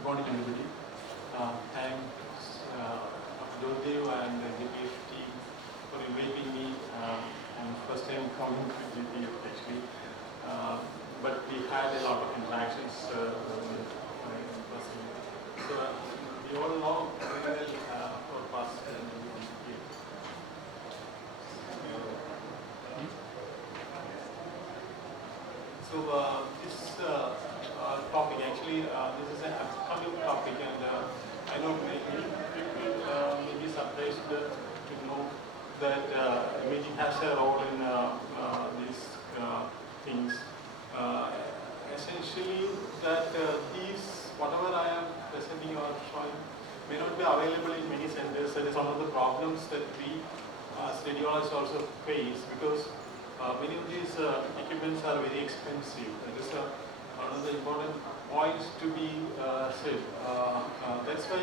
Good morning, everybody. Thanks, Dr. and JPEF team for inviting me. I'm first time coming to JPEF actually, but we had a lot of interactions in person. So we all know very well our past JPEF. So this topic actually, this is an upcoming topic, and I know many people may be surprised to know that imaging has a role in these things. Essentially, that these, whatever I am presenting or showing, may not be available in many centers. That is one of the problems that we as radiologists also face, because many of these equipments are very expensive. That is one of the important points to be said. That's why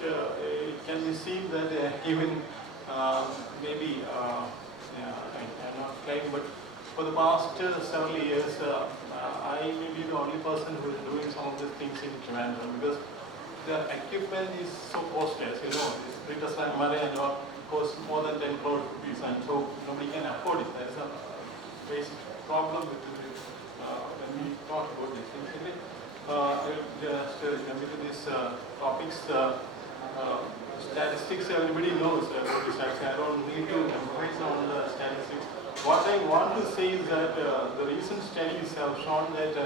it can be seen that even maybe, I cannot claim, but for the past several years, I may be the only person who is doing some of these things in Trivandrum, because the equipment is so costly, as you know. This ultrasound MRI and all costs more than 10 crore rupees, and so nobody can afford it. That is a basic problem with it, when we talk about this. I will just come to these topics. Statistics, everybody knows about this. I don't need to emphasize on the statistics. What I want to say is that the recent studies have shown that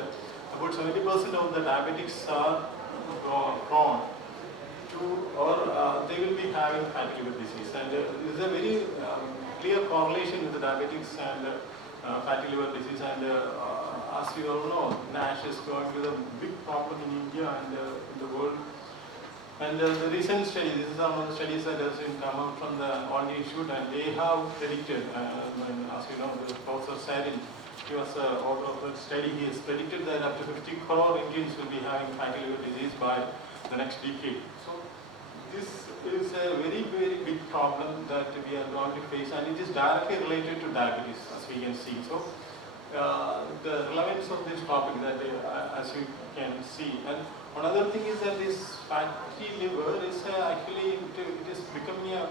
about 70% of the diabetics are prone to, or they will be having fatty liver disease, and there is a very clear correlation with the diabetics and fatty liver disease. And as you all know, NASH is going to be a big problem in India and in the world. And the recent study, this is one of the studies that has been come out from the All Institute, and they have predicted, as you know, the Professor Sarin, he was author of the study. He has predicted that up to 50 crore Indians will be having fatty liver disease by the next decade. So this is a very, very big problem that we are going to face, and it is directly related to diabetes, as we can see. So the relevance of this topic, that as you can see, and another thing is that this fatty liver is actually, it is becoming a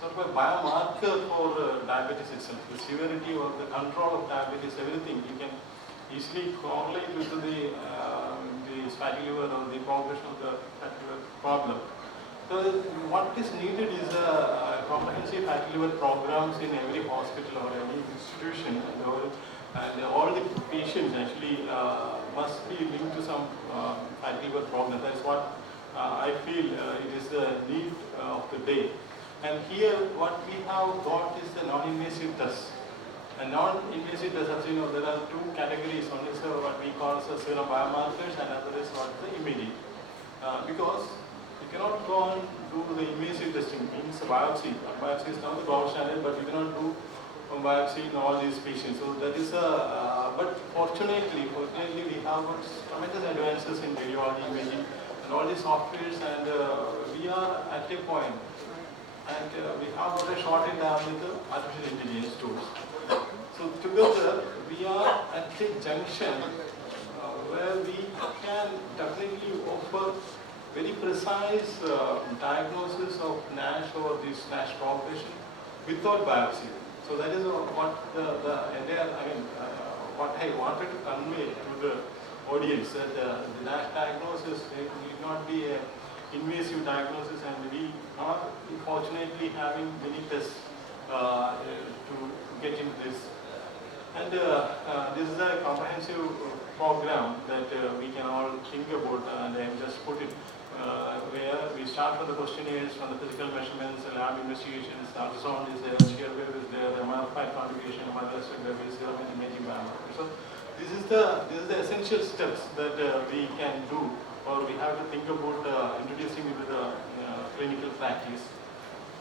sort of a biomarker for diabetes itself. The severity or the control of diabetes, everything, you can easily correlate with the fatty liver or the progression of the fatty liver problem. So what is needed is a comprehensive fatty liver programs in every hospital or any institution, and all the patients actually must be linked to some fatty liver problem. That's what I feel it is the need of the day. And here what we have got is the non-invasive test. And non-invasive tests, as you know, there are two categories. One is what we call as serum biomarkers, and other is what the imaging. Because you cannot go and do the invasive testing, means biopsy. Biopsy is now the gold standard, but you cannot do biopsy in all these patients. So that is but fortunately we have got tremendous advances in radiology, imaging, and all these softwares, and we are at a point, and we have got a short in terms with the artificial intelligence tools. So together we are at a junction where we can definitely offer very precise diagnosis of NASH or this NASH progression without biopsy. So that is what the entire, what I wanted to convey to the audience, that the NASH diagnosis need not be an invasive diagnosis, and we are fortunately having many tests to get into this. And this is a comprehensive program that we can all think about, and I have just put it where we start from the questionnaires, from the physical measurements, the lab investigations, the ultrasound is there, shear wave is there, the MRI quantification, microscopic wave is there, and imaging biomarker. So this is the essential steps that we can do, or we have to think about introducing into the clinical practice.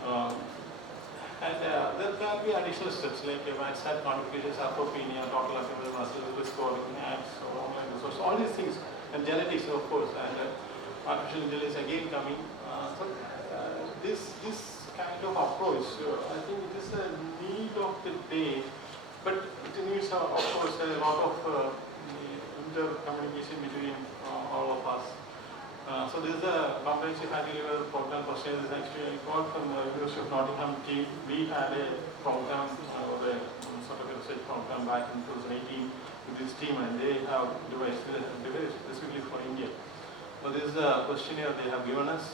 And there can be additional steps like SAT quantifications, sarcopenia, total abdominal muscle, risk scoring, apps, so all these things, and genetics, of course, and artificial intelligence again coming. This kind of approach, I think it is a need of the day, but it needs, of course, a lot of intercommunication between all all of us. So this is a comprehensive fatty liver program question. This is actually called from the University of Nottingham team. We had a program, or a sort of a research program back in 2018 with this team, and they have devised specifically for India. So this is a questionnaire they have given us.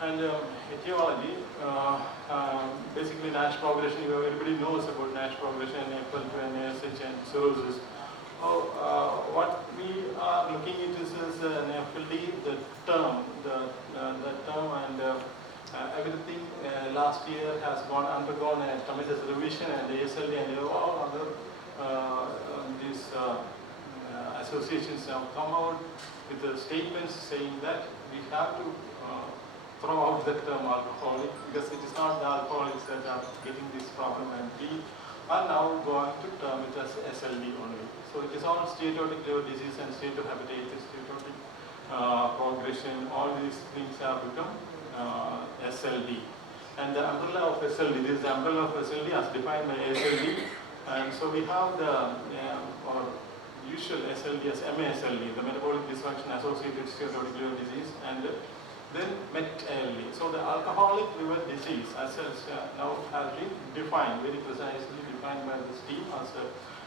And etiology, basically NASH progression, everybody knows about NASH progression, FL2 and ASH and cirrhosis. What we are looking at is an FLD, the term, and everything last year has undergone a tremendous revision, and the ASLD and all other these associations have come out with the statements saying that we have to throw out the term alcoholic, because it is not the alcoholics that are getting this problem, and we are now going to term it as SLD only. So it is all steatotic liver disease and steatohepatitis, steatotic progression, all these things have become SLD. And the umbrella of SLD, this is the umbrella of SLD as defined by SLD. And so we have the our usual SLD as MASLD, the metabolic dysfunction associated steatotic liver disease, and then MASLD. So the alcoholic liver disease as such now has been defined, very precisely defined by this team as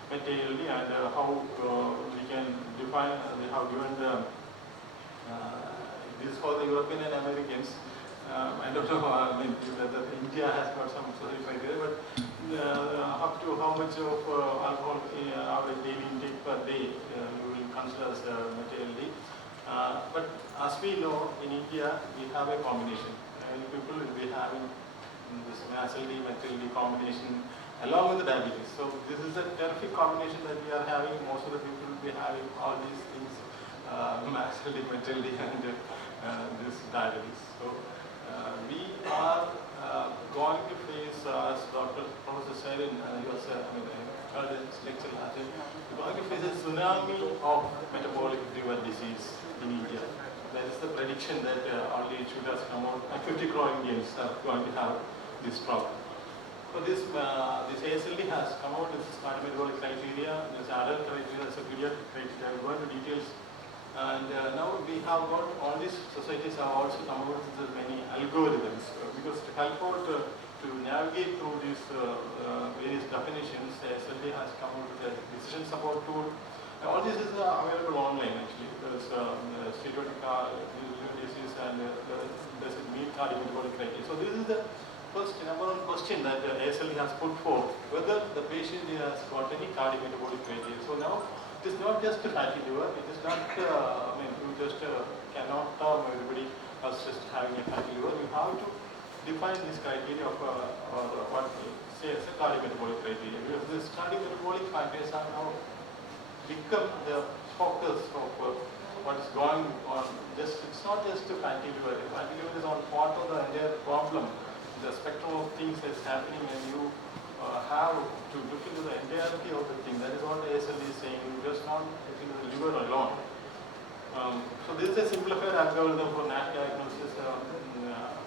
MASLD, and how we can define, they have given the, this is for the European and Americans. I don't know whether India has got some specific criteria, but up to how much of alcohol our daily intake per day you will consider as MASLD. But as we know, in India we have a combination. Many people will be having this MASLD combination along with the diabetes. So this is a terrific combination that we are having. Most of the people will be having all these things, MASLD, and this diabetes. So we are going to face, as Dr. Professor said in US, lecture last year, we're going to face a tsunami of metabolic liver disease in India. That is the prediction that only it should have come out. 50 crore Indians are going to have this problem. So this ASLD has come out with this cardiometabolic criteria, this adult criteria, there's a pediatric criteria. I will go into details. And now we have got, all these societies have also come out with many algorithms, because to help out to navigate through these various definitions, ASLD has come out with a decision support tool. All this is available online actually. There's steatotic liver disease, and does it meet cardiometabolic criteria. So this is the first number one question that ASLD has put forth, whether the patient has got any cardiometabolic criteria. So now it is not just fatty liver, it is not, you just cannot term everybody as just having a fatty liver. You have to define this criteria of what we say as a cardiometabolic criteria, because these cardiometabolic factors are now become the focus of what is going on. It's not just a fatty liver. Fatty liver is on part of the entire problem. The spectrum of things that's happening, and you have to look into the entirety of the thing. That is what the ASLD is saying. You just not look into the liver alone. So this is a simplified algorithm for NASH diagnosis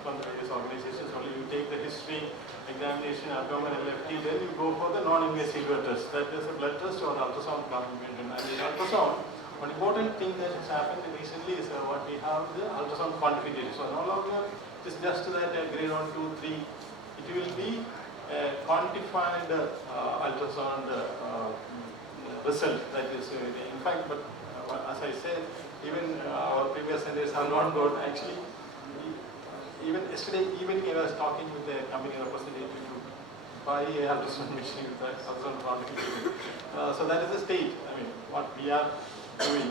from the various organizations. Only you take the history, examination, abdomen, LFT, then you go for the non-invasive blood test. That is a blood test or ultrasound combination. And the ultrasound, one important thing that has happened recently is what we have, the ultrasound quantification. So no longer it is just that grade 1, 2, 3. It will be quantified ultrasound result. That is, in fact, but as I said, even our previous centers have not got actually. Even yesterday evening, I was talking with the company representative to buy a ultrasound machine with ultrasound quantification. So that is the state. I mean, what we are doing.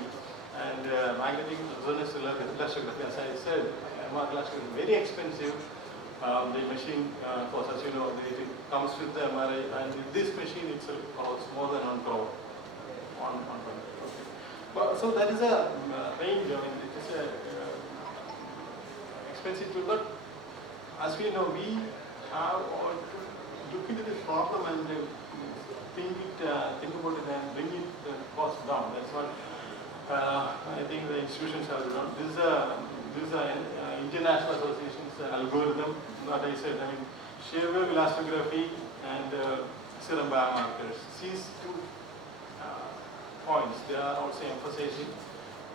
And magnetic resonance elastography, as I said, MR elastography is very expensive. The machine, of course, as you know, it comes with the MRI, and this machine itself costs more than 1 crore. But, so that is a range. I mean, it is a expensive tool, but as we know, we have all to look into this problem and think about it and bring it cost down. That's what I think the institutions have done. This is an international association's algorithm. What I said, I mean, shear wave elastography and serum biomarkers. These 2 points they are also emphasizing.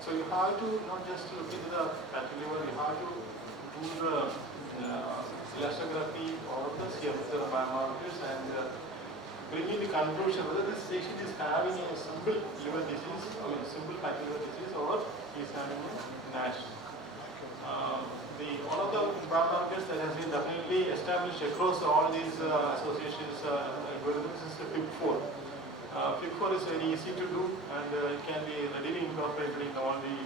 So you have to not just look into the fatty liver, you have to do the elastography or the CFR biomarkers and bringing the conclusion whether this patient is having a simple liver disease, simple fatty liver disease, or he is having a NASH. One of the biomarkers that has been definitely established across all these associations algorithms is the FIB4. FIB4 is very easy to do and it can be readily incorporated in all the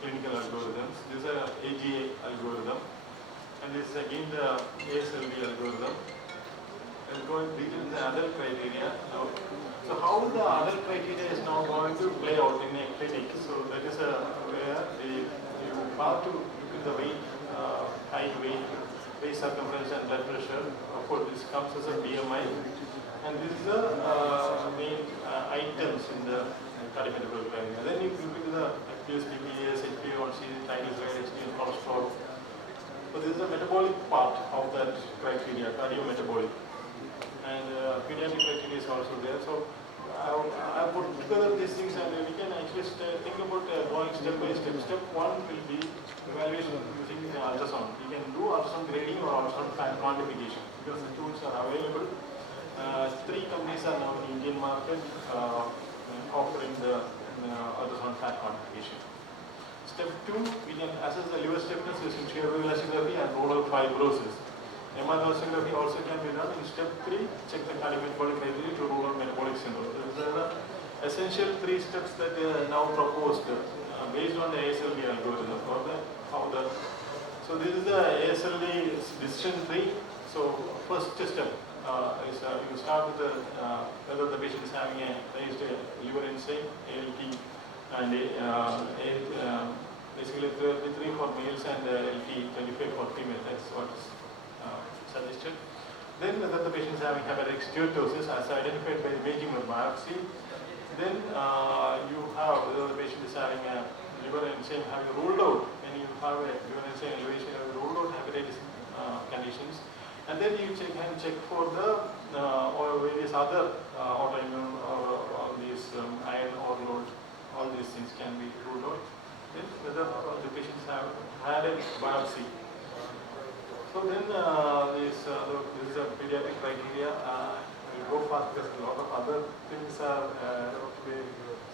clinical algorithms. This is an AGA algorithm and this is again the ASLD algorithm. And going into the other criteria now. So how the other criteria is now going to play out in a clinic? So that is where you have to look at the weight, height, waist circumference and blood pressure. Of course, this comes as a BMI. And this is the main items in the cardiometabolic criteria. Then you look at the FPS, PPS, HbA1c, triglycerides, HDL, cholesterol. So this is the metabolic part of that criteria, cardiometabolic. And pediatric criteria is also there. So I put together these things and we can actually think about going step by step. Step 1 will be evaluation using the ultrasound. You can do ultrasound grading or ultrasound fat quantification because the tools are available. 3 companies are now in the Indian market offering the ultrasound fat quantification. Step 2, we can assess the liver stiffness using shear wave elastography and rodal fibrosis. MR elastography also can be done. In step 3, check the cardiometabolic criteria to rule out metabolic syndrome. These are the essential 3 steps that are now proposed based on the ASLD algorithm. So this is the ASLD decision tree. So first step is you start with whether the patient is having a raised liver enzyme, ALT, and basically 33 for males and LT 25 for females. That's what is suggested. Then whether the patient is having hepatic steatosis as identified by imaging or biopsy. Then you have whether the patient is having a liver enzyme having ruled out. When you have a liver enzyme elevation, you have ruled out hepatitis conditions. And then you check for the or various other autoimmune or all these iron overload. All these things can be ruled out. Then whether the patients have had a biopsy. So then this is a pediatric criteria. We'll go fast because a lot of other things are to be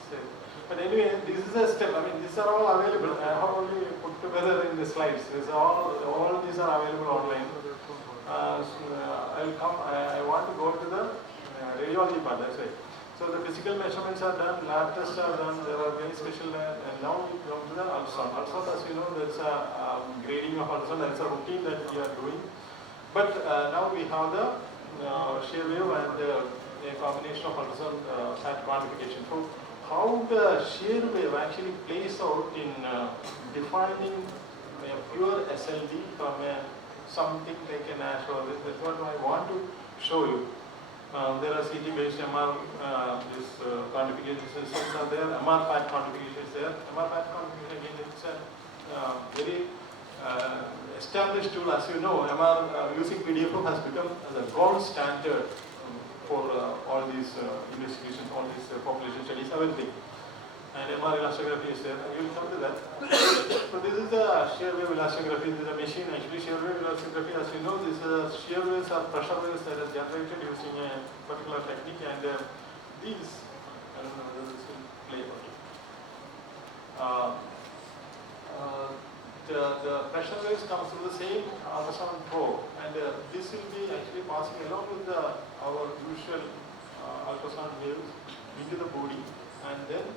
said. But anyway, this is a step. I mean, these are all available. I have only put together in the slides. All these are available online. I'll come. I want to go to the radiology part. That's right. So the physical measurements are done, lab tests are done. There are very special, and now we come to the ultrasound. Ultrasound, as you know, there's a grading of ultrasound. That's a routine that we are doing. But now we have the shear wave and a combination of ultrasound fat quantification. So how the shear wave actually plays out in defining a pure SLD from something like a NASH or this. That's what I want to show you. There are CT-based MR quantification systems are there, MR fat quantification is there. MR fat quantification again it's a very established tool. As you know, MR using PDF has become the gold standard for all these investigations, all these population studies, everything. And MR elastography is there. You will come to that. So this is the shear wave elastography. This is a machine actually. Shear wave elastography, as you know, these shear waves are pressure waves that are generated using a particular technique, and these, I don't know whether this will play out. The pressure waves come through the same ultrasound probe, and this will be actually passing along with our usual ultrasound waves into the body, and then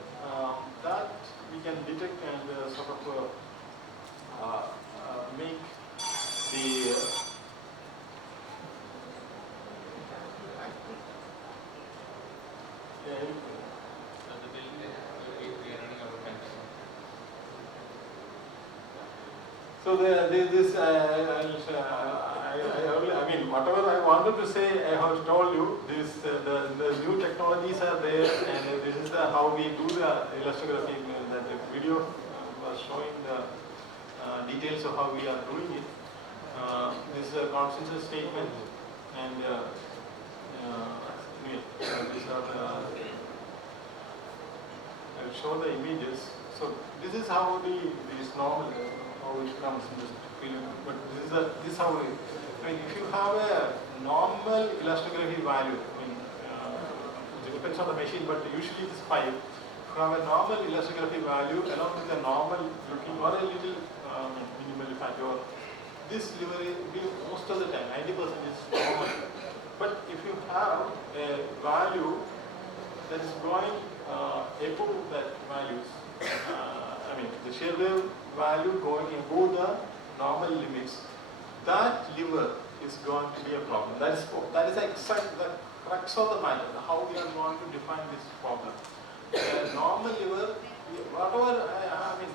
that we can detect and sort of make the so this I mean whatever I wanted to say I have told you. This the new technologies are there, and this is how we do the elastography. The video was showing the details of how we are doing it. This is a consensus statement, and these are the. I'll show the images. So this is how this normal how it comes in this film. But this is how if you have a normal elastography value, it depends on the machine, but usually it is 5. If you have a normal elastography value along with a normal looking or a little minimal fat, or this liver will most of the time 90% is normal. But if you have a value that is going above that values, the shear wave value going above the normal limits, that liver is going to be a problem. That is exactly the crux of the matter, how we are going to define this problem. The normal liver, whatever,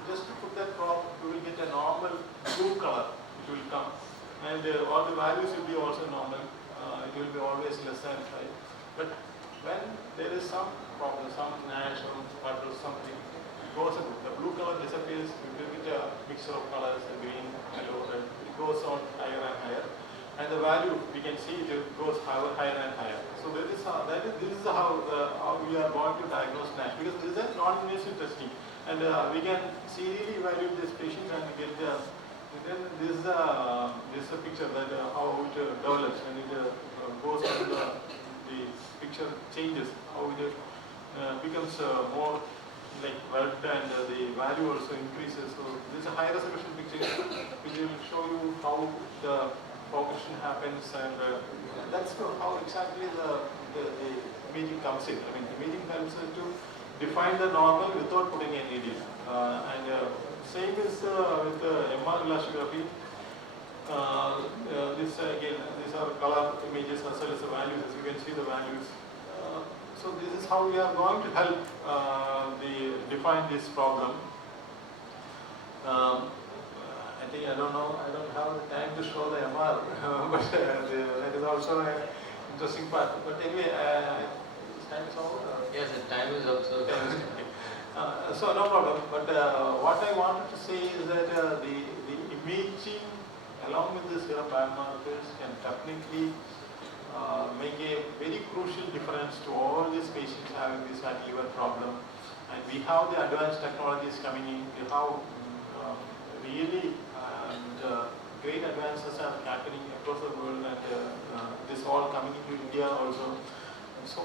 just to put that problem, you will get a normal blue color, it will come. And all the values will be also normal, it will be always less than 5. But when there is some problem, some NASH or something, it goes up, the blue color disappears, you will get a mixture of colors, green, yellow, red, it goes on higher and higher. And the value, we can see it goes higher and higher. So this is how we are going to diagnose NASH, because this is a non-invasive testing. And we can serially evaluate this patient and get then this is a picture that how it develops, and it goes on the picture changes, how it becomes more like blood, and the value also increases. So this is a high resolution picture which will show you how the progression happens, and that's how exactly the imaging comes in. Imaging helps us to define the normal without putting any needle. Same is with MR elastography. This again, these are color images as well as the values. As you can see the values. So this is how we are going to help define this problem. I don't have the time to show the MR, but that is also an interesting part. But anyway, time is over. Yes, the time is up. So no problem. But what I wanted to say is that the imaging along with the serum biomarkers can definitely make a very crucial difference to all these patients having this fatty liver problem. And we have the advanced technologies coming in. We have really great advances are happening across the world, and this all coming into India also. So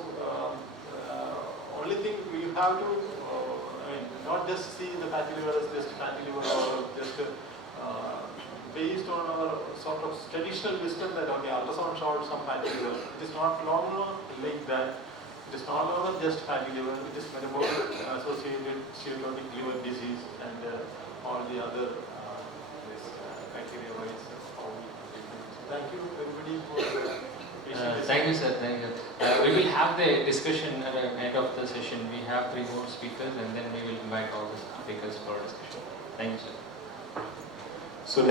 only thing we have to not just see the fatty liver as just fatty liver, or just based on our sort of traditional wisdom that okay, ultrasound showed some fatty liver. It is not longer like that. It is no longer just fatty liver. It is metabolic associated steatotic liver disease and all the other criteria wise. Thank you everybody for patience. Thank you, sir. Thank you. We will have the discussion at the end of the session. We have 3 more speakers, and then we will invite all the speakers for discussion. Thank you, sir.